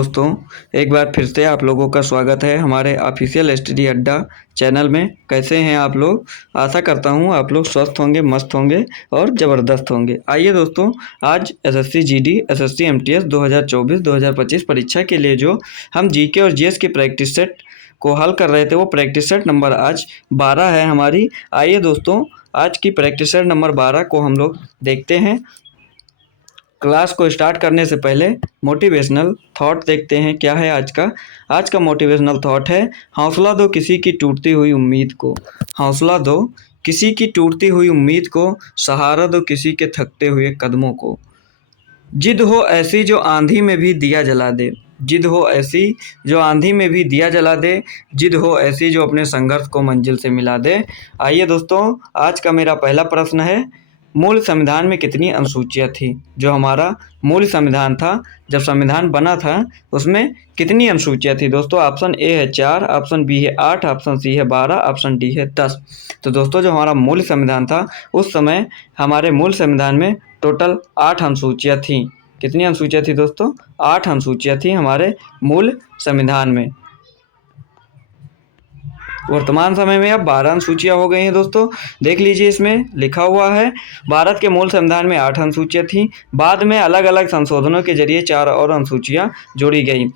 दोस्तों, एक बार फिर से आप लोगों का स्वागत है हमारे ऑफिशियल स्टडी अड्डा चैनल में। कैसे हैं आप लोग? आशा करता हूं आप लोग स्वस्थ होंगे, मस्त होंगे और ज़बरदस्त होंगे। आइए दोस्तों, आज एसएससी जीडी, एसएससी एमटीएस 2024-2025 परीक्षा के लिए जो हम जीके और जीएस की प्रैक्टिस सेट को हल कर रहे थे, वो प्रैक्टिस सेट नंबर आज 12 है हमारी। आइए दोस्तों, आज की प्रैक्टिस सेट नंबर 12 को हम लोग देखते हैं। क्लास को स्टार्ट करने से पहले मोटिवेशनल थॉट देखते हैं क्या है आज का मोटिवेशनल थॉट है, हौसला दो किसी की टूटती हुई उम्मीद को। हौसला दो किसी की टूटती हुई उम्मीद को, सहारा दो किसी के थकते हुए कदमों को। जिद हो ऐसी जो आंधी में भी दिया जला दे। जिद हो ऐसी जो आंधी में भी दिया जला दे। जिद हो ऐसी जो अपने संघर्ष को मंजिल से मिला दे। आइए दोस्तों, आज का मेरा पहला प्रश्न है, मूल संविधान में कितनी अनुसूचियाँ थी? जो हमारा मूल संविधान था, जब संविधान बना था, उसमें कितनी अनुसूचियाँ थी? दोस्तों ऑप्शन ए है 4, ऑप्शन बी है 8, ऑप्शन सी है 12, ऑप्शन डी है 10। तो दोस्तों जो हमारा मूल संविधान था, उस समय हमारे मूल संविधान में टोटल 8 अनुसूचियाँ थीं। कितनी अनुसूचियाँ थी दोस्तों? 8 अनुसूचियाँ थी हमारे मूल संविधान में। वर्तमान समय में अब 12 अनुसूचियाँ हो गई हैं दोस्तों। देख लीजिए, इसमें लिखा हुआ है भारत के मूल संविधान में 8 अनुसूचियाँ थीं। बाद में अलग अलग संशोधनों के जरिए 4 और अनुसूचियाँ जोड़ी गई,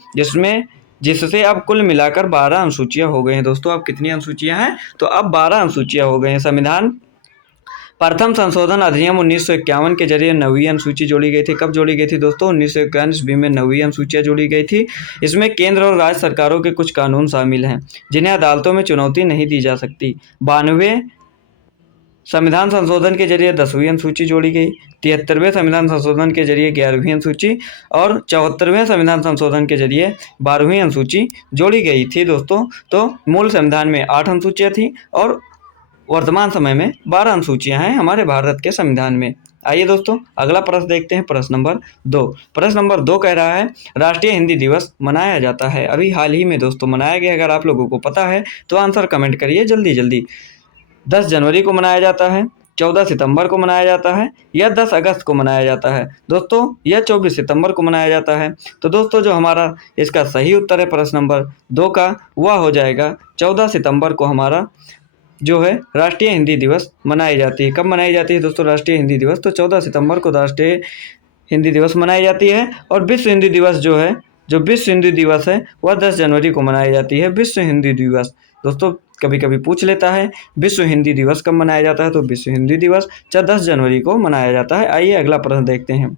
जिससे अब कुल मिलाकर 12 अनुसूचियाँ हो गई हैं। दोस्तों अब कितनी अनुसूचियाँ हैं? तो अब 12 अनुसूचियाँ हो गई हैं। संविधान प्रथम संशोधन अधिनियम 1951 के जरिए 9वीं अनुसूची जोड़ी गई थी। कब जोड़ी गई थी दोस्तों? 1951 ईस्वी में 9वीं अनुसूचियाँ जोड़ी गई थी। इसमें केंद्र और राज्य सरकारों के कुछ कानून शामिल हैं जिन्हें अदालतों में चुनौती नहीं दी जा सकती। 92वें संविधान संशोधन के जरिए 10वीं अनुसूची जोड़ी गई। 73वें संविधान संशोधन के जरिए 11वीं अनुसूची और 74वें संविधान संशोधन के जरिए 12वीं अनुसूची जोड़ी गई थी दोस्तों। तो मूल संविधान में 8 अनुसूचियाँ थी और वर्तमान समय में 12 अनुसूचियां हैं हमारे भारत के संविधान में। आइए दोस्तों, अगला प्रश्न देखते हैं, प्रश्न नंबर 2। प्रश्न नंबर 2 कह रहा है, राष्ट्रीय हिंदी दिवस मनाया जाता है, अभी हाल ही में दोस्तों मनाया गया। अगर आप लोगों को पता है तो आंसर कमेंट करिए जल्दी जल्दी। 10 जनवरी को मनाया जाता है, 14 सितंबर को मनाया जाता है, या 10 अगस्त को मनाया जाता है दोस्तों, या 24 सितंबर को मनाया जाता है? तो दोस्तों जो हमारा इसका सही उत्तर है प्रश्न नंबर 2 का, वह हो जाएगा 14 सितंबर को हमारा जो है राष्ट्रीय हिंदी दिवस मनाई जाती है। कब मनाई जाती है दोस्तों राष्ट्रीय हिंदी दिवस? तो 14 सितंबर को राष्ट्रीय हिंदी दिवस मनाई जाती है। और विश्व हिंदी दिवस जो विश्व हिंदी दिवस है, वह 10 जनवरी को मनाई जाती है। विश्व हिंदी दिवस दोस्तों कभी कभी पूछ लेता है, विश्व हिंदी दिवस कब मनाया जाता है? तो विश्व हिंदी दिवस 10 जनवरी को मनाया जाता है। आइए अगला प्रश्न देखते हैं।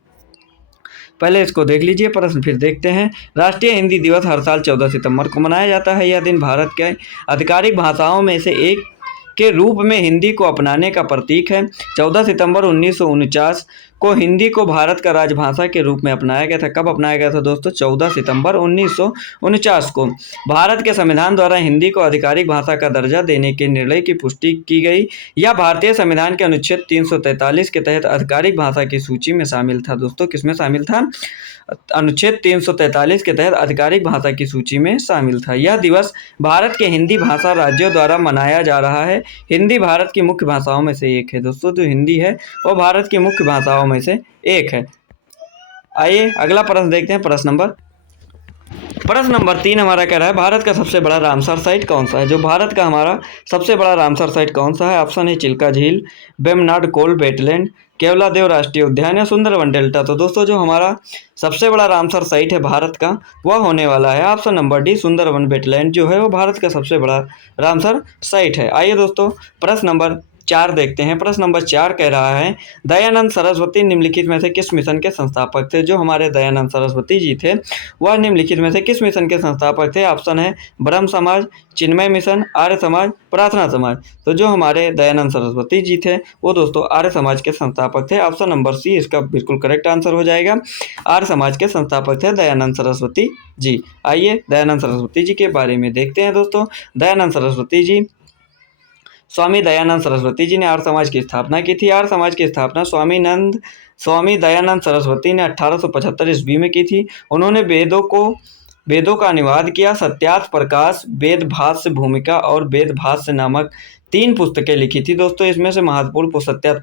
पहले इसको देख लीजिए प्रश्न, फिर देखते हैं। राष्ट्रीय हिंदी दिवस हर साल 14 सितंबर को मनाया जाता है। यह दिन भारत के आधिकारिक भाषाओं में से एक के रूप में हिंदी को अपनाने का प्रतीक है। 14 सितंबर 1949 को हिंदी को भारत का राजभाषा के रूप में अपनाया गया था। कब अपनाया गया था दोस्तों? 14 सितंबर 1949 को भारत के संविधान द्वारा हिंदी को आधिकारिक भाषा का दर्जा देने के निर्णय की पुष्टि की गई। यह भारतीय संविधान के अनुच्छेद 343 के तहत आधिकारिक भाषा की सूची में शामिल था। दोस्तों किसमें शामिल था? अनुच्छेद 343 के तहत आधिकारिक भाषा की सूची में शामिल था। यह दिवस भारत के हिंदी भाषा राज्यों द्वारा मनाया जा रहा है। हिंदी भारत की मुख्य भाषाओं में से एक है दोस्तों, जो हिंदी है वो भारत की मुख्य भाषाओं में से एक है। आइए अगला प्रश्न देखते हैं, प्रश्न नंबर 3 हमारा कह रहा है, भारत का सबसे बड़ा रामसर साइट कौन सा है? जो भारत का हमारा सबसे बड़ा रामसर साइट कौन सा है? ऑप्शन है चिल्का झील, वेम्बनाड कोल वेटलैंड, केवलादेव राष्ट्रीय उद्यान या सुंदरवन डेल्टा। तो दोस्तों जो हमारा सबसे बड़ा रामसर साइट है भारत का, वह होने वाला है option number D, Sundarban wetland जो है वो भारत का सबसे बड़ा रामसर साइट है। आइए दोस्तों प्रश्न नंबर 4 देखते हैं। प्रश्न नंबर 4 कह रहा है, दयानंद सरस्वती निम्नलिखित में से किस मिशन के संस्थापक थे? जो हमारे दयानंद सरस्वती जी थे, वह निम्नलिखित में से किस मिशन के संस्थापक थे? ऑप्शन है ब्रह्म समाज, चिन्मय मिशन, आर्य समाज, प्रार्थना समाज। तो जो हमारे दयानंद सरस्वती जी थे, वो दोस्तों आर्य समाज के संस्थापक थे। ऑप्शन नंबर सी इसका बिल्कुल करेक्ट आंसर हो जाएगा। आर्य समाज के संस्थापक थे दयानंद सरस्वती जी। आइए दयानंद सरस्वती जी के बारे में देखते हैं दोस्तों। दयानंद सरस्वती जी, स्वामी दयानंद सरस्वती जी ने आर्य समाज की स्थापना की थी। आर्य समाज की स्थापना स्वामी दयानंद सरस्वती ने 1875 ईस्वी में की थी। उन्होंने वेदों का अनुवाद किया। सत्यार्थ प्रकाश, वेद भाष्य भूमिका और वेद भाष्य नामक 3 पुस्तकें लिखी थी दोस्तों। इसमें से महत्वपूर्ण पुस्तक सत्यार्थ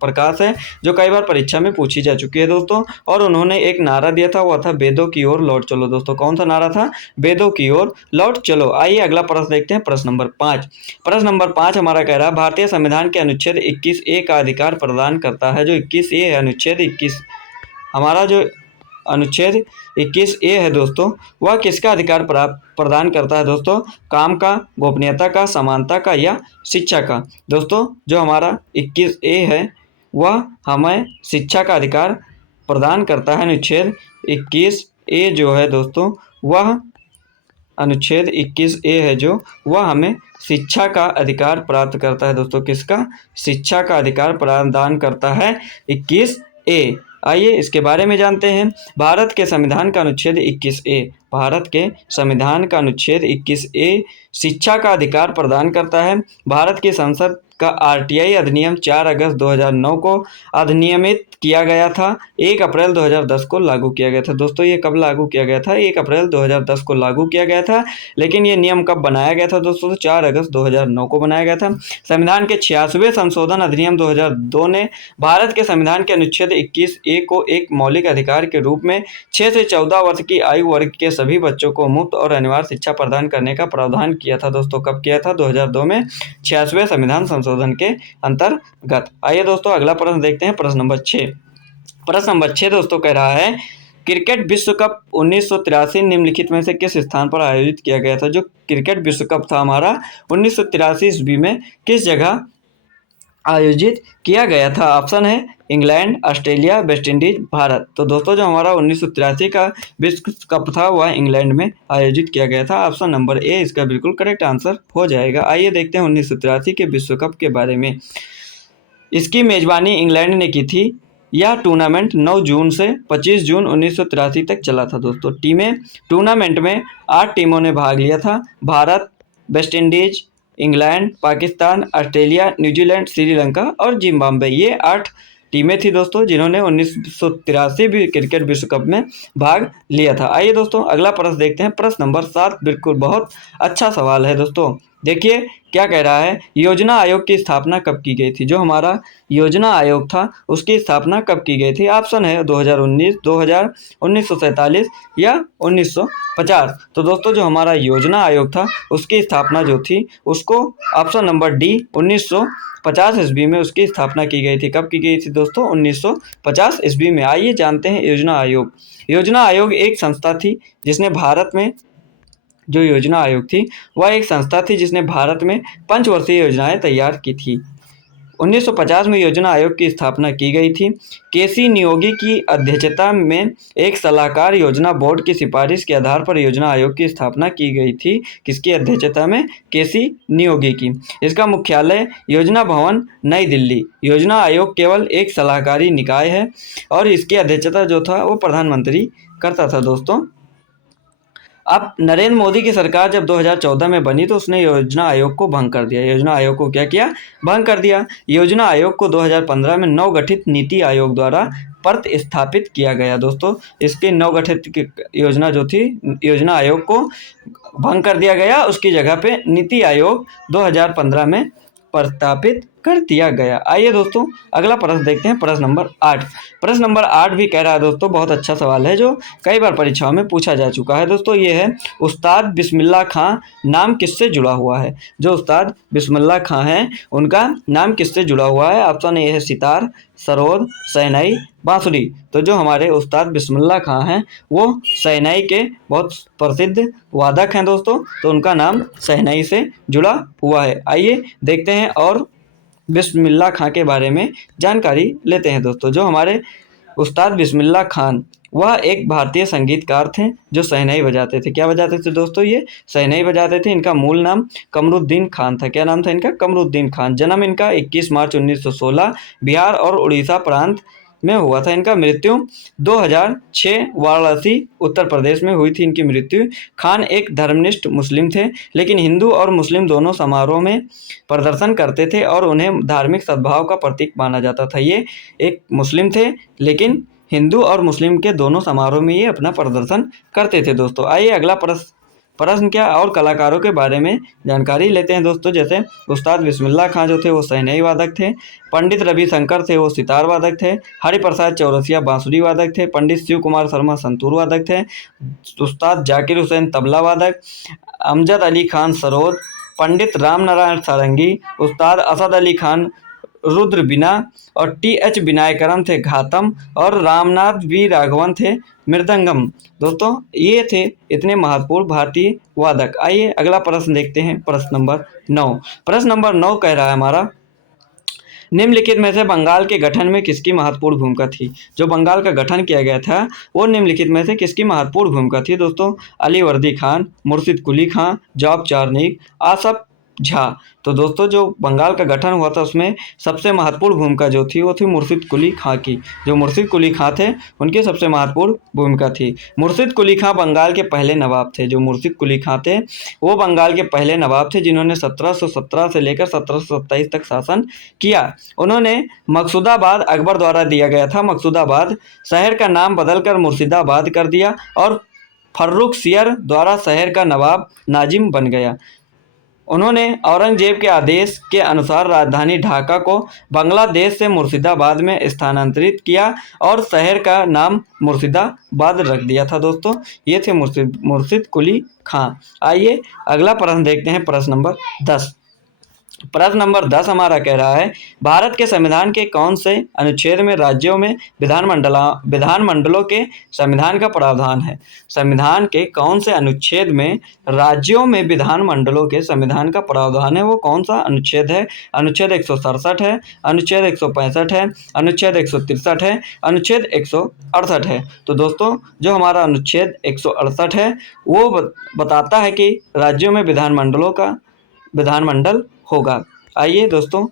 प्रकाश है, जो कई बार परीक्षा में पूछी जा चुकी है दोस्तों। और उन्होंने एक नारा दिया था, वह था वेदों की ओर लौट चलो दोस्तों। कौन सा नारा था? वेदों की ओर लौट चलो। आइए अगला प्रश्न देखते हैं, प्रश्न नंबर 5। प्रश्न नंबर 5 हमारा कह रहा है, भारतीय संविधान के अनुच्छेद 21A का अधिकार प्रदान करता है। जो 21A है, अनुच्छेद 21, हमारा जो अनुच्छेद 21A है दोस्तों, वह किसका अधिकार प्रदान करता है दोस्तों? काम का, गोपनीयता का, समानता का या शिक्षा का? दोस्तों जो हमारा 21A है वह हमें शिक्षा का अधिकार प्रदान करता है। अनुच्छेद 21A जो है दोस्तों, वह अनुच्छेद 21A है जो वह हमें शिक्षा का अधिकार प्राप्त करता है दोस्तों। किसका? शिक्षा का अधिकार प्रदान करता है 21A। आइए इसके बारे में जानते हैं। भारत के संविधान का अनुच्छेद 21A, भारत के संविधान का अनुच्छेद 21A शिक्षा का अधिकार प्रदान करता है। भारत की संसद का RTI अधिनियम 4 अगस्त 2009 को अधिनियमित किया गया था। 1 अप्रैल 2010 को लागू किया गया था दोस्तों। ये कब लागू किया गया था? 1 अप्रैल 2010 को लागू किया गया था। लेकिन ये नियम कब बनाया गया था दोस्तों? तो 4 अगस्त 2009 को बनाया गया था। संविधान के 86वें संशोधन अधिनियम 2002 ने भारत के संविधान के अनुच्छेद 21A को एक मौलिक अधिकार के रूप में 6 से 14 वर्ष की आयु वर्ग के सभी बच्चों को मुफ्त और अनिवार्य शिक्षा प्रदान करने का प्रावधान किया था दोस्तों। कब किया था? 2002 में 86वें संविधान संशोधन के अंतर्गत। आइए दोस्तों अगला प्रश्न देखते हैं, प्रश्न नंबर 6। प्रश्न नंबर 6 दोस्तों कह रहा है, क्रिकेट विश्व कप 1983 निम्नलिखित में से किस स्थान पर आयोजित किया गया था? जो क्रिकेट विश्व कप था हमारा 1983 ईस्वी में किस जगह आयोजित किया गया था? ऑप्शन है England, Australia, West Indies, Bharat. तो दोस्तों जो हमारा 1983 का विश्व कप था वह इंग्लैंड में आयोजित किया गया था। ऑप्शन नंबर ए इसका बिल्कुल करेक्ट आंसर हो जाएगा। आइए देखते हैं 1983 के विश्व कप के बारे में। इसकी मेजबानी इंग्लैंड ने की थी। यह टूर्नामेंट 9 जून से 25 जून 1983 तक चला था दोस्तों। टूर्नामेंट में 8 टीमों ने भाग लिया था। Bharat, West Indies, England, Pakistan, Australia, New Zealand, Sri Lanka और जिम्बाब्वे, ये 8 टीमें थी दोस्तों जिन्होंने 1983 भी क्रिकेट विश्व कप में भाग लिया था। आइए दोस्तों अगला प्रश्न देखते हैं, प्रश्न नंबर 7। बिल्कुल बहुत अच्छा सवाल है दोस्तों। देखिए क्या कह रहा है, योजना आयोग की स्थापना कब की गई थी? जो हमारा योजना आयोग था उसकी स्थापना कब की गई थी? ऑप्शन है 2019, 2000, 1947 या 1950। तो दोस्तों जो हमारा योजना आयोग था उसकी स्थापना जो थी उसको ऑप्शन नंबर डी 1950 ईस्वी में उसकी स्थापना की गई थी। कब की गई थी दोस्तों? 1950 ईस्वी में। आइए जानते हैं योजना आयोग। योजना आयोग एक संस्था थी जिसने भारत में, जो योजना आयोग थी वह एक संस्था थी जिसने भारत में पंचवर्षीय योजनाएं तैयार की थी। 1950 में योजना आयोग की स्थापना की गई थी। केसी नियोगी की अध्यक्षता में एक सलाहकार योजना बोर्ड की सिफारिश के आधार पर योजना आयोग की स्थापना की गई थी। किसकी अध्यक्षता में? केसी नियोगी की। इसका मुख्यालय योजना भवन, नई दिल्ली। योजना आयोग केवल एक सलाहकारी निकाय है और इसकी अध्यक्षता जो था वो प्रधानमंत्री करता था दोस्तों। अब नरेंद्र मोदी की सरकार जब 2014 में बनी तो उसने योजना आयोग को भंग कर दिया। योजना आयोग को क्या किया? भंग कर दिया। योजना आयोग को 2015 में नवगठित नीति आयोग द्वारा प्रतिस्थापित किया गया दोस्तों। इसकी नवगठित योजना जो थी, योजना आयोग को भंग कर दिया गया, उसकी जगह पे नीति आयोग 2015 में प्रस्तापित कर दिया गया। आइए दोस्तों अगला प्रश्न देखते हैं, प्रश्न नंबर 8। प्रश्न नंबर 8 भी कह रहा है दोस्तों, बहुत अच्छा सवाल है जो कई बार परीक्षाओं में पूछा जा चुका है दोस्तों। ये है, उस्ताद बिस्मिल्लाह खां नाम किससे जुड़ा हुआ है? जो उस्ताद बिस्मिल्लाह खां हैं उनका नाम किससे जुड़ा हुआ है? ऑप्शन ए है सितार, सरोद, शहनाई, बांसुरी। तो जो हमारे उस्ताद बिस्मिल्लाह खां हैं वो शहनाई के बहुत प्रसिद्ध वादक हैं दोस्तों, तो उनका नाम शहनाई से जुड़ा हुआ है। आइए देखते हैं और बिस्मिल्लाह खां के बारे में जानकारी लेते हैं दोस्तों। जो हमारे उस्ताद बिस्मिल्लाह खान, वह एक भारतीय संगीतकार थे जो शहनाई बजाते थे। क्या बजाते थे दोस्तों? ये शहनाई बजाते थे। इनका मूल नाम कमरुद्दीन खान था। क्या नाम था इनका? कमरुद्दीन खान। जन्म इनका 21 मार्च 1916 बिहार और उड़ीसा प्रांत में हुआ था। इनका मृत्यु 2006 वाराणसी उत्तर प्रदेश में हुई थी इनकी मृत्यु। खान एक धर्मनिष्ठ मुस्लिम थे, लेकिन हिंदू और मुस्लिम दोनों समारोह में प्रदर्शन करते थे और उन्हें धार्मिक सद्भाव का प्रतीक माना जाता था। ये एक मुस्लिम थे लेकिन हिंदू और मुस्लिम के दोनों समारोह में ये अपना प्रदर्शन करते थे दोस्तों। आइए अगला प्रश्न प्रश्न क्या और कलाकारों के बारे में जानकारी लेते हैं दोस्तों। जैसे उस्ताद बिस्मिल्लाह खां जो थे वो शहनाई वादक थे, पंडित रविशंकर थे वो सितार वादक थे, हरिप्रसाद चौरसिया बांसुरी वादक थे, पंडित शिव कुमार शर्मा संतूर वादक थे, उस्ताद जाकिर हुसैन तबला वादक, अमजद अली खान सरोद, पंडित राम नारायण सारंगी, उस्ताद असद अली खान रुद्र बीना और टी.एच. विनायकरम थे घातम और रामनाथ वी राघवन थे मृदंगम। दोस्तों ये थे इतने महत्वपूर्ण भारतीय वादक। आइए अगला प्रश्न देखते हैं, प्रश्न नंबर 9। प्रश्न नंबर 9 कह रहा है हमारा, निम्नलिखित में से बंगाल के गठन में किसकी महत्वपूर्ण भूमिका थी। जो बंगाल का गठन किया गया था वो निम्नलिखित में से किसकी महत्वपूर्ण भूमिका थी दोस्तों। अली वर्दी खान, मुर्शिद कुली खां, जॉब चार्निक, आसफ झा। तो दोस्तों जो बंगाल का गठन हुआ था उसमें सबसे महत्वपूर्ण भूमिका जो थी वो थी मुर्शिद कुली खां की। जो मुर्शिद कुली खां थे उनकी सबसे महत्वपूर्ण भूमिका थी। मुर्शिद कुली खां बंगाल के पहले नवाब थे। जो मुर्शिद कुली खां थे वो बंगाल के पहले नवाब थे जिन्होंने 1717 से लेकर 1727 तक शासन किया। उन्होंने मकसूदाबाद अकबर द्वारा दिया गया था, मकसूदाबाद शहर का नाम बदलकर मुर्शिदाबाद कर दिया और फर्रुखसियर द्वारा शहर का नवाब नाजिम बन गया। उन्होंने औरंगजेब के आदेश के अनुसार राजधानी ढाका को बांग्लादेश से मुर्शिदाबाद में स्थानांतरित किया और शहर का नाम मुर्शिदाबाद रख दिया था। दोस्तों ये थे मुर्शिद कुली खां। आइए अगला प्रश्न देखते हैं, प्रश्न नंबर 10। प्रश्न नंबर 10 हमारा कह रहा है, भारत के संविधान के कौन से अनुच्छेद में राज्यों में विधानमंडलों के संविधान का प्रावधान है। संविधान के कौन से अनुच्छेद में राज्यों में विधानमंडलों के संविधान का प्रावधान है, वो कौन सा अनुच्छेद है। अनुच्छेद 167 है, अनुच्छेद 165 है, अनुच्छेद 163 है, अनुच्छेद 168 है। तो दोस्तों जो हमारा अनुच्छेद 168 है वो बताता है कि राज्यों में विधानमंडल होगा। आइए दोस्तों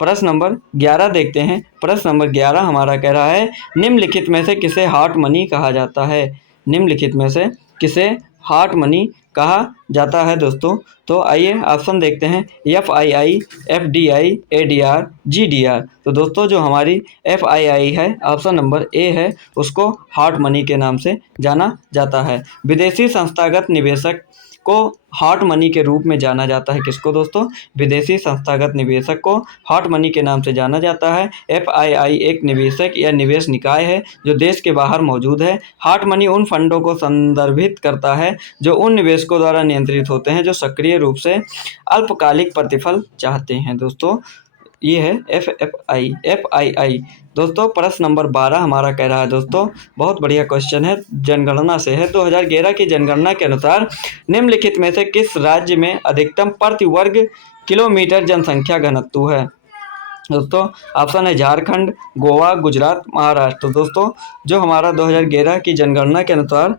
प्रश्न नंबर 11 देखते हैं। प्रश्न नंबर 11 हमारा कह रहा है, निम्नलिखित में से किसे हॉट मनी कहा जाता है। निम्नलिखित में से किसे हॉट मनी कहा जाता है दोस्तों। तो आइए ऑप्शन देखते हैं, FII, FDI, ADR, GDR। तो दोस्तों जो हमारी FII है, ऑप्शन नंबर ए है, उसको हॉट मनी के नाम से जाना जाता है। विदेशी संस्थागत निवेशक को हॉट मनी के रूप में जाना जाता है। किसको दोस्तों, विदेशी संस्थागत निवेशक को हॉट मनी के नाम से जाना जाता है। FII एक निवेशक या निवेश निकाय है जो देश के बाहर मौजूद है। हॉट मनी उन फंडों को संदर्भित करता है जो उन निवेशकों द्वारा नियंत्रित होते हैं जो सक्रिय रूप से अल्पकालिक प्रतिफल चाहते हैं। दोस्तों ये है FII। दोस्तों प्रश्न नंबर 12 हमारा कह रहा है दोस्तों, बहुत बढ़िया क्वेश्चन है, जनगणना से है। 2011 की जनगणना के अनुसार निम्नलिखित में से किस राज्य में अधिकतम प्रति वर्ग किलोमीटर जनसंख्या घनत्व है। दोस्तों ऑप्शन है झारखंड, गोवा, गुजरात, महाराष्ट्र। तो दोस्तों जो हमारा 2011 की जनगणना के अनुसार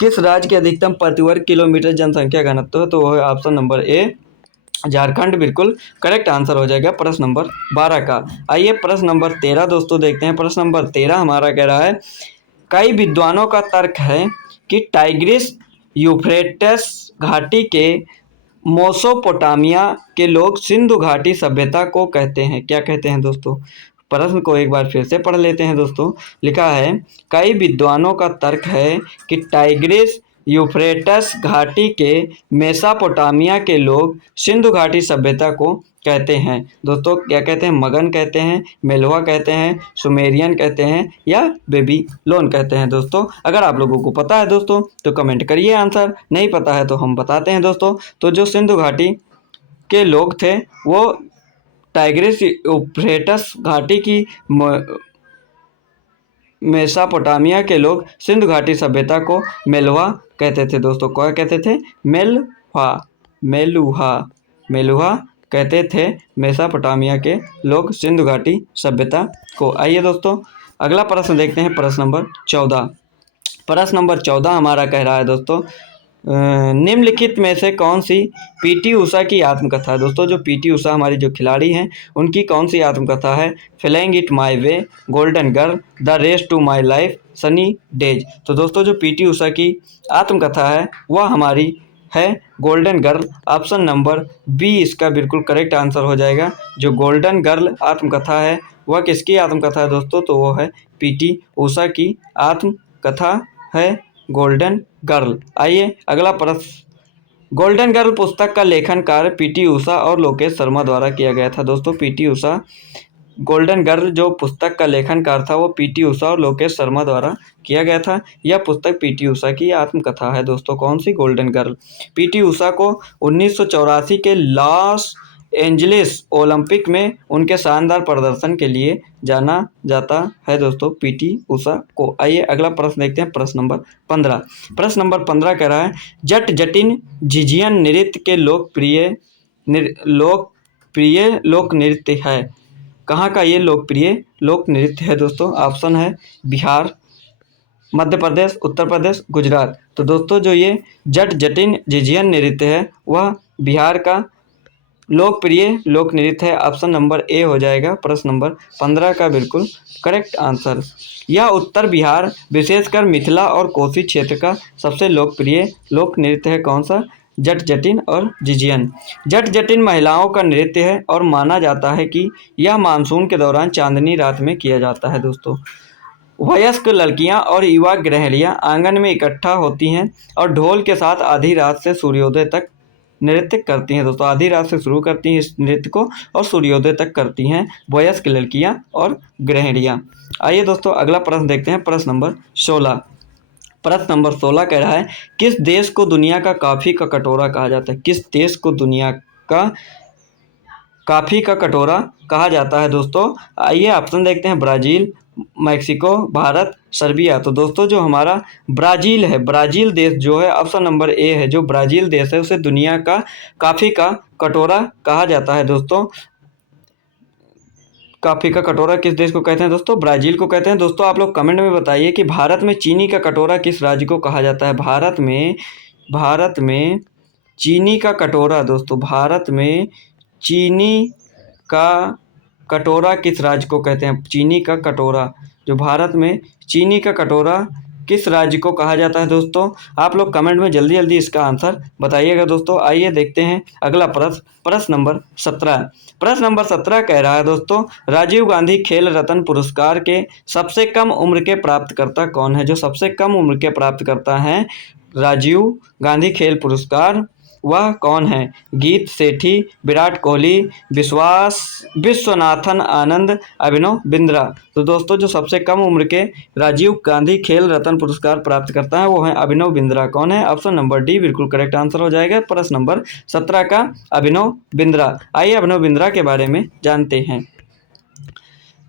किस राज्य के अधिकतम प्रति वर्ग किलोमीटर जनसंख्या घनत्व है, तो वो है ऑप्शन नंबर ए, झारखंड। बिल्कुल करेक्ट आंसर हो जाएगा प्रश्न नंबर 12 का। आइए प्रश्न नंबर 13 दोस्तों देखते हैं। प्रश्न नंबर 13 हमारा कह रहा है, कई विद्वानों का तर्क है कि टाइग्रिस यूफ्रेटस घाटी के मेसोपोटामिया के लोग सिंधु घाटी सभ्यता को कहते हैं। क्या कहते हैं दोस्तों, प्रश्न को एक बार फिर से पढ़ लेते हैं दोस्तों। लिखा है, कई विद्वानों का तर्क है कि टाइग्रिस यूफ्रेटस घाटी के मेसोपोटामिया के लोग सिंधु घाटी सभ्यता को कहते हैं। दोस्तों क्या कहते हैं, मगन कहते हैं, मेलवा कहते हैं, सुमेरियन कहते हैं या बेबीलोन कहते हैं। दोस्तों अगर आप लोगों को पता है दोस्तों तो कमेंट करिए आंसर, नहीं पता है तो हम बताते हैं दोस्तों। तो जो सिंधु घाटी के लोग थे वो टाइग्रिस यूफ्रेटस घाटी की मेसोपोटामिया के लोग सिंधु घाटी सभ्यता को मेलुहा कहते थे। दोस्तों क्या कहते थे, मेलुहा कहते थे मेसोपोटामिया के लोग सिंधु घाटी सभ्यता को। आइए दोस्तों अगला प्रश्न देखते हैं, प्रश्न नंबर 14। प्रश्न नंबर 14 हमारा कह रहा है दोस्तों, निम्नलिखित में से कौन सी PT उषा की आत्मकथा है। दोस्तों जो PT उषा हमारी जो खिलाड़ी हैं उनकी कौन सी आत्मकथा है, flying it my way, golden girl, the race to my life, sunny days. तो दोस्तों जो PT उषा की आत्मकथा है वह हमारी है golden girl. Option number B इसका बिल्कुल करेक्ट आंसर हो जाएगा। जो गोल्डन गर्ल आत्मकथा है वह किसकी आत्मकथा है दोस्तों, तो वो है PT उषा की आत्मकथा है। Golden girl. आइए अगला प्रश्न, गोल्डन गर्ल पुस्तक का लेखन कार्य पीटी उषा और लोकेश शर्मा द्वारा किया गया था। दोस्तों पीटी उषा, गोल्डन गर्ल जो पुस्तक का लेखन कार्य था वो पीटी उषा और लोकेश शर्मा द्वारा किया गया था। यह पुस्तक पीटी उषा की आत्मकथा है दोस्तों। कौन सी? Golden girl. पीटी उषा को 1984 के लॉस एंजलिस ओलंपिक में उनके शानदार प्रदर्शन के लिए जाना जाता है दोस्तों, पीटी उषा को। आइए अगला प्रश्न देखते हैं, प्रश्न नंबर 15। प्रश्न नंबर 15 कह रहा है, जट जटिन झिझियन नृत्य के लोकप्रिय लोक नृत्य है। कहाँ का ये लोकप्रिय लोक नृत्य है दोस्तों? ऑप्शन है बिहार, मध्य प्रदेश, उत्तर प्रदेश, गुजरात। तो दोस्तों जो ये जट जटिन झिझियन नृत्य है वह बिहार का लोकप्रिय लोक नृत्य है। ऑप्शन नंबर ए हो जाएगा प्रश्न नंबर 15 का बिल्कुल करेक्ट आंसर। यह उत्तर बिहार विशेषकर मिथिला और कोसी क्षेत्र का सबसे लोकप्रिय लोक नृत्य है। कौन सा? जट जटिन और झिझियन। जट जटिन महिलाओं का नृत्य है और माना जाता है कि यह मानसून के दौरान चांदनी रात में किया जाता है दोस्तों। वयस्क लड़कियां और युवा गृहिणियां आंगन में इकट्ठा होती हैं और ढोल के साथ आधी रात से सूर्योदय तक नृत्य करती हैं दोस्तों। आधी रात से शुरू करती हैं इस नृत्य को और सूर्योदय तक करती हैं वयस्क लड़कियां और गृहिणियां। आइए दोस्तों अगला प्रश्न देखते हैं, प्रश्न नंबर 16। प्रश्न नंबर 16 कह रहा है, किस देश को दुनिया का कॉफी का कटोरा कहा जाता है? किस देश को दुनिया का कॉफी का कटोरा कहा जाता है दोस्तों? आइए ऑप्शन देखते हैं, ब्राज़ील, मैक्सिको, भारत, सर्बिया। तो दोस्तों जो हमारा ब्राज़ील है, ब्राज़ील देश जो है, ऑप्शन नंबर ए है, जो ब्राज़ील देश है उसे दुनिया का कॉफ़ी का कटोरा कहा जाता है दोस्तों। कॉफ़ी का कटोरा किस देश को कहते हैं दोस्तों? ब्राज़ील को कहते हैं। दोस्तों आप लोग कमेंट में बताइए कि भारत में चीनी का कटोरा किस राज्य को कहा जाता है? भारत में चीनी का कटोरा दोस्तों, भारत में चीनी का कटोरा किस राज्य को कहते हैं? चीनी का कटोरा, जो भारत में चीनी का कटोरा किस राज्य को कहा जाता है दोस्तों? आप लोग कमेंट में जल्दी जल्दी इसका आंसर बताइएगा दोस्तों। आइए देखते हैं अगला प्रश्न, प्रश्न नंबर 17। प्रश्न नंबर 17 कह रहा है दोस्तों, राजीव गांधी खेल रत्न पुरस्कार के सबसे कम उम्र के प्राप्तकर्ता कौन है? जो सबसे कम उम्र के प्राप्तकर्ता हैं राजीव गांधी खेल पुरस्कार, वह कौन है? गीत सेठी, विराट कोहली, विश्वनाथन आनंद, अभिनव बिंद्रा। तो दोस्तों जो सबसे कम उम्र के राजीव गांधी खेल रत्न पुरस्कार प्राप्त करता है वो है अभिनव बिंद्रा। कौन है? ऑप्शन नंबर डी बिल्कुल करेक्ट आंसर हो जाएगा प्रश्न नंबर 17 का, अभिनव बिंद्रा। आइए अभिनव बिंद्रा के बारे में जानते हैं।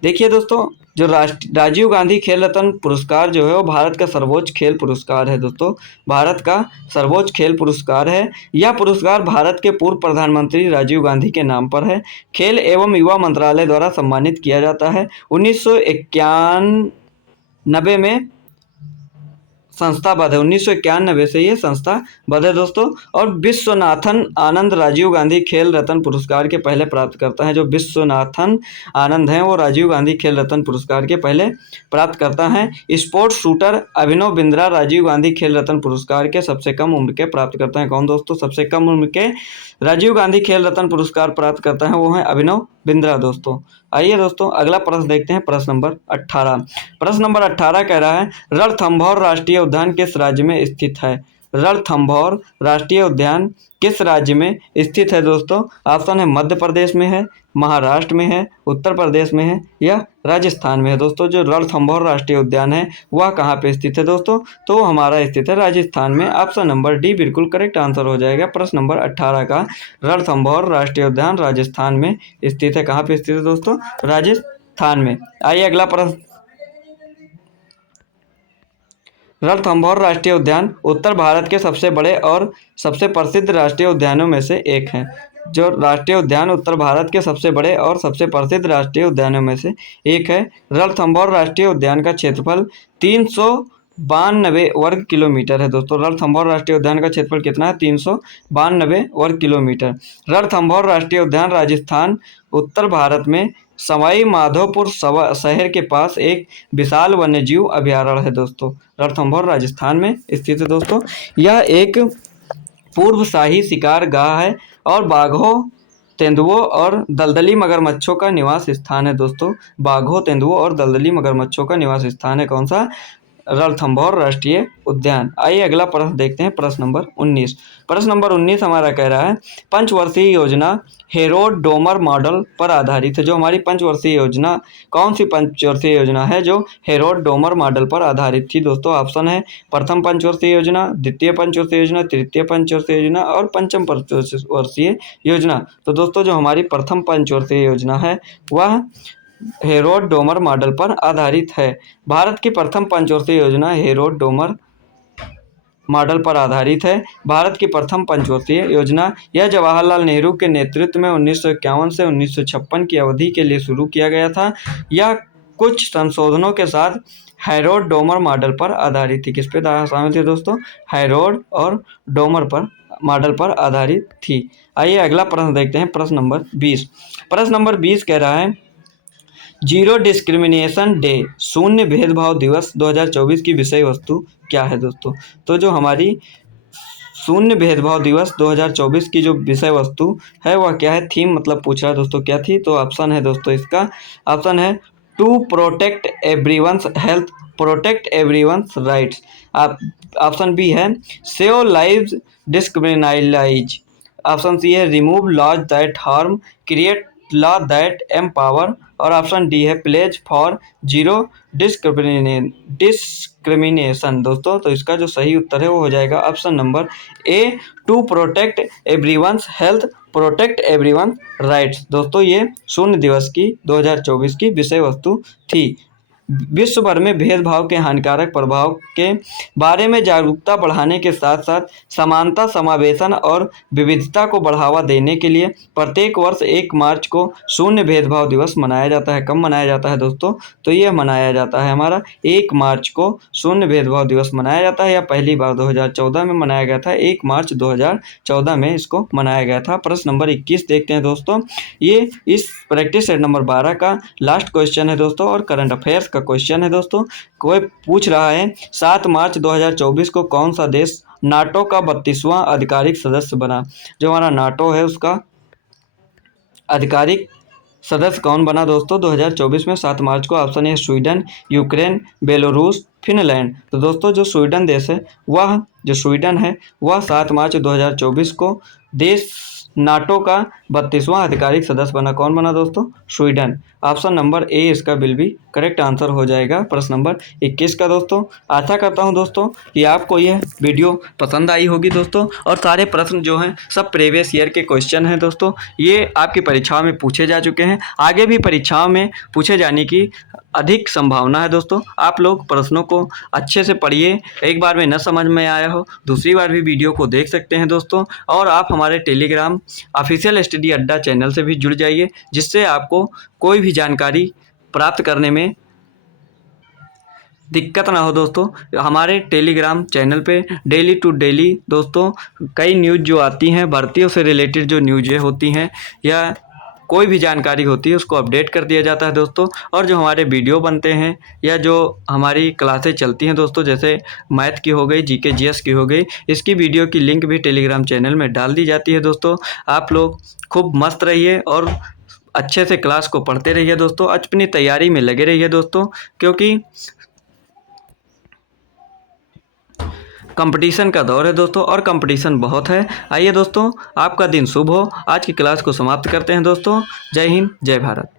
देखिए दोस्तों, जो राजीव गांधी खेल रत्न पुरस्कार जो है वो भारत का सर्वोच्च खेल पुरस्कार है दोस्तों, भारत का सर्वोच्च खेल पुरस्कार है। यह पुरस्कार भारत के पूर्व प्रधानमंत्री राजीव गांधी के नाम पर है। खेल एवं युवा मंत्रालय द्वारा सम्मानित किया जाता है। 1991 में संस्थाबद्ध है, 1991 से ये संस्थाबद्ध है दोस्तों। और विश्वनाथन आनंद राजीव गांधी खेल रत्न पुरस्कार के पहले प्राप्तकर्ता हैं। जो विश्वनाथन आनंद हैं वो राजीव गांधी खेल रत्न पुरस्कार के पहले प्राप्तकर्ता हैं। स्पोर्ट्स शूटर अभिनव बिंद्रा राजीव गांधी खेल रत्न पुरस्कार के सबसे कम उम्र के प्राप्तकर्ता हैं। कौन दोस्तों? सबसे कम उम्र के राजीव गांधी खेल रत्न पुरस्कार प्राप्त करता है वो है अभिनव बिंद्रा दोस्तों। आइए दोस्तों अगला प्रश्न देखते हैं, प्रश्न नंबर 18। प्रश्न नंबर 18 कह रहा है, रणथंभौर राष्ट्रीय उद्यान किस राज्य में स्थित है? रणथंभौर राष्ट्रीय उद्यान किस राज्य में स्थित है दोस्तों? ऑप्शन है मध्य प्रदेश में है, महाराष्ट्र में है, उत्तर प्रदेश में है या राजस्थान में है। दोस्तों जो रणथंभौर राष्ट्रीय उद्यान है वह कहाँ पे स्थित है दोस्तों? तो हमारा स्थित है राजस्थान में। ऑप्शन नंबर डी बिल्कुल करेक्ट आंसर हो जाएगा प्रश्न नंबर 18 का। रणथंभौर राष्ट्रीय उद्यान राजस्थान में स्थित है। कहाँ पे स्थित है दोस्तों? राजस्थान में। आइए अगला प्रश्न, रणथंभौर राष्ट्रीय उद्यान उत्तर भारत के सबसे बड़े और सबसे प्रसिद्ध राष्ट्रीय उद्यानों में से एक है। जो राष्ट्रीय उद्यान उत्तर भारत के सबसे बड़े और सबसे प्रसिद्ध राष्ट्रीय उद्यानों में से एक है। रणथंभौर राष्ट्रीय उद्यान का क्षेत्रफल 392 वर्ग किलोमीटर है दोस्तों। रणथंभौर राष्ट्रीय उद्यान का क्षेत्रफल कितना है? 392 वर्ग किलोमीटर। रणथंभौर राष्ट्रीय उद्यान राजस्थान उत्तर भारत में सवाई माधोपुर शहर के पास एक विशाल वन्यजीव अभयारण्य है दोस्तों। रणथंभौर राजस्थान में स्थित है दोस्तों। यह एक पूर्व शाही शिकार गाह है और बाघों, तेंदुओं और दलदली मगरमच्छों का निवास स्थान है दोस्तों। बाघों, तेंदुओं और दलदली मगरमच्छों का निवास स्थान है। कौन सा? रणथंभौर राष्ट्रीय उद्यान। आइए अगला प्रश्न देखते हैं, प्रश्न नंबर 19। प्रश्न नंबर 19 हमारा कह रहा है पंचवर्षीय योजना हेरोड डोमर मॉडल पर आधारित है। जो हमारी पंचवर्षीय योजना, कौन सी पंचवर्षीय योजना है जो हेरोड डोमर मॉडल पर आधारित थी दोस्तों? ऑप्शन है प्रथम पंचवर्षीय योजना, द्वितीय पंचवर्षीय योजना, तृतीय पंचवर्षीय योजना और पंचम पंचवर्षीय योजना। तो दोस्तों जो हमारी प्रथम पंचवर्षीय योजना है वह हेरोड डोमर मॉडल पर आधारित है। भारत की प्रथम पंचवर्षीय योजना हेरोड डोमर मॉडल पर आधारित है। भारत की प्रथम पंचवर्षीय योजना यह जवाहरलाल नेहरू के नेतृत्व में 1951 से 1956 की अवधि के लिए शुरू किया गया था। यह कुछ संशोधनों के साथ हेरोड डोमर मॉडल पर आधारित थी। किस पे शामिल थी दोस्तों? हेरोड और डोमर पर मॉडल पर आधारित थी। आइए अगला प्रश्न देखते हैं, प्रश्न नंबर 20। प्रश्न नंबर 20 कह रहा है जीरो डिस्क्रिमिनेशन डे, शून्य भेदभाव दिवस 2024 की विषय वस्तु क्या है दोस्तों? तो जो हमारी शून्य भेदभाव दिवस 2024 की जो विषय वस्तु है वह क्या है? थीम मतलब पूछ रहा है दोस्तों क्या थी? तो ऑप्शन है दोस्तों इसका, ऑप्शन है to protect everyone's health, protect everyone's rights. Option B है save lives discriminate. Option C है remove laws that harm, create law that empower. और ऑप्शन डी है प्लेज फॉर जीरो डिस्क्रिमिनेशन दोस्तों। तो इसका जो सही उत्तर है वो हो जाएगा option number A, to protect everyone's health, protect everyone rights. दोस्तों ये शून्य दिवस की 2024 की विषय वस्तु थी। विश्व भर में भेदभाव के हानिकारक प्रभाव के बारे में जागरूकता बढ़ाने के साथ साथ समानता, समावेशन और विविधता को बढ़ावा देने के लिए प्रत्येक वर्ष 1 मार्च को शून्य भेदभाव दिवस मनाया जाता है। कब मनाया जाता है दोस्तों? तो ये मनाया जाता है हमारा 1 मार्च को शून्य भेदभाव दिवस मनाया जाता है। या पहली बार 2014 में मनाया गया था, 1 मार्च 2014 में इसको मनाया गया था। प्रश्न नंबर 21 देखते हैं दोस्तों। ये इस प्रैक्टिस सेट नंबर 12 का लास्ट क्वेश्चन है दोस्तों और करंट अफेयर्स का क्वेश्चन है दोस्तों। कोई पूछ रहा है 7 मार्च 2024 को कौन सा देश नाटो का 32वां आधिकारिक सदस्य बना? जो हमारा नाटो है उसका आधिकारिक सदस्य कौन बना दोस्तों 2024 में 7 मार्च को? ऑप्शन है स्वीडन, यूक्रेन, बेलारूस, फिनलैंड। तो दोस्तों जो स्वीडन देश है वह 7 मार्च 2024 को देश नाटो का 32वां आधिकारिक सदस्य बना। कौन बना दोस्तों? स्वीडन। ऑप्शन नंबर ए इसका बिल भी करेक्ट आंसर हो जाएगा प्रश्न नंबर 21 का दोस्तों। आशा करता हूं दोस्तों कि आपको यह वीडियो पसंद आई होगी दोस्तों। और सारे प्रश्न जो हैं सब प्रीवियस ईयर के क्वेश्चन हैं दोस्तों। ये आपकी परीक्षाओं में पूछे जा चुके हैं, आगे भी परीक्षाओं में पूछे जाने की अधिक संभावना है दोस्तों। आप लोग प्रश्नों को अच्छे से पढ़िए, एक बार में न समझ में आया हो दूसरी बार भी वीडियो को देख सकते हैं दोस्तों। और आप हमारे टेलीग्राम ऑफिशियल स्टडी अड्डा चैनल से भी जुड़ जाइए, जिससे आपको कोई भी जानकारी प्राप्त करने में दिक्कत ना हो दोस्तों। हमारे टेलीग्राम चैनल पे डेली टू डेली दोस्तों कई न्यूज़ जो आती हैं, भर्तियों से रिलेटेड जो न्यूज़ें होती हैं या कोई भी जानकारी होती है उसको अपडेट कर दिया जाता है दोस्तों। और जो हमारे वीडियो बनते हैं या जो हमारी क्लासें चलती हैं दोस्तों, जैसे मैथ की हो गई, जीके जीएस की हो गई, इसकी वीडियो की लिंक भी टेलीग्राम चैनल में डाल दी जाती है दोस्तों। आप लोग खूब मस्त रहिए और अच्छे से क्लास को पढ़ते रहिए दोस्तों। अपनी तैयारी में लगे रहिए दोस्तों, क्योंकि कंपटीशन का दौर है दोस्तों और कंपटीशन बहुत है। आइए दोस्तों आपका दिन शुभ हो। आज की क्लास को समाप्त करते हैं दोस्तों। जय हिंद, जय भारत।